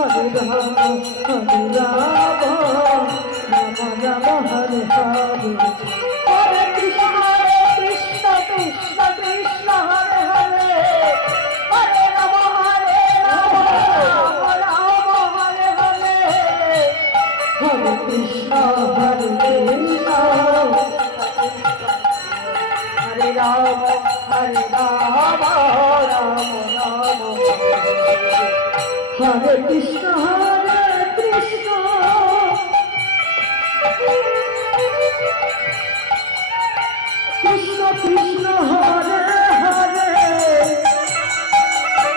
Hare Krishna, Hare Krishna, Krishna Krishna, Hare Hare, Hare Rama, Hare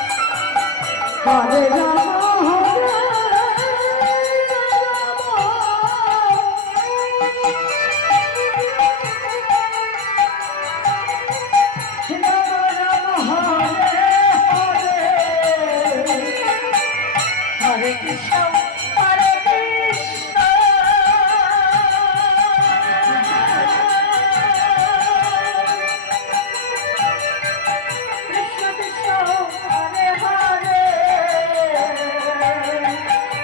Hare Krishna, Hare Krishna, Krishna Krishna, Hare Hare,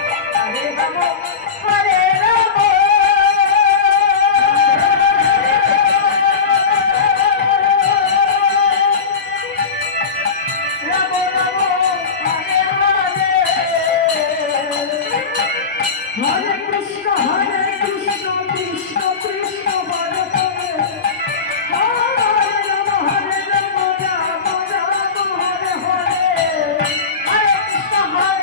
Hare Rama, Hare Rama, Rama Rama, Hare Hare. Hare Krishna, Krishna Krishna, Hare Hare, Hare Rama, Rama Rama, Hare Hare. Hare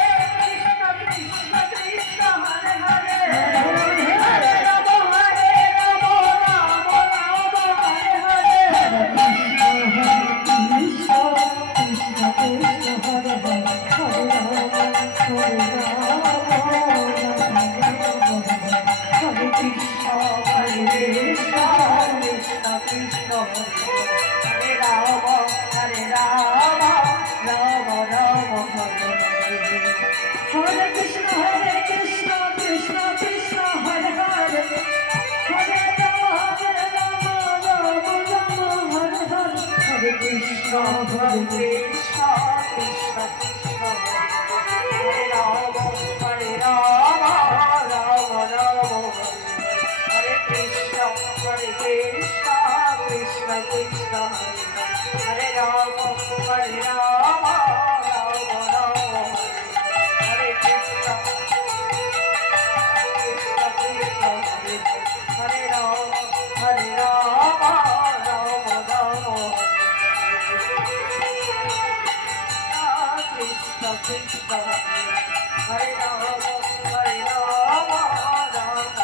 Krishna, Krishna Krishna, Hare Hare, Hare Rama, Rama Rama, Hare Hare. Krishna Krishna, Hare Hare, Hare Rama, Hare Krishna, Krishna Krishna, Hare Hare, Hare Rama, Rama Rama, Hare Hare. Hare Krishna, Krishna Krishna, Hare Rama, Rama Rama, Hare Krishna, Krishna Krishna, Hare Rama, Rama Rama, Hare Krishna, Krishna Krishna, Hare Rama, Rama Rama, Krishna Krishna, Hare Rama, Rama Rama,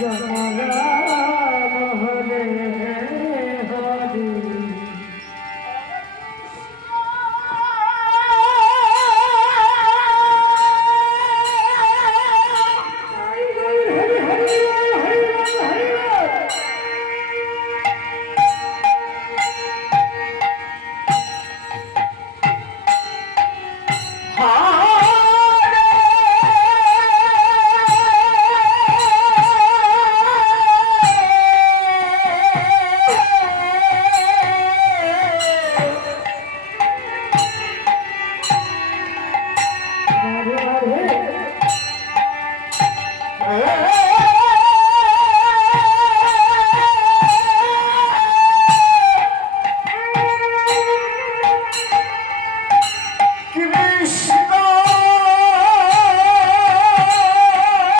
Rama Rama.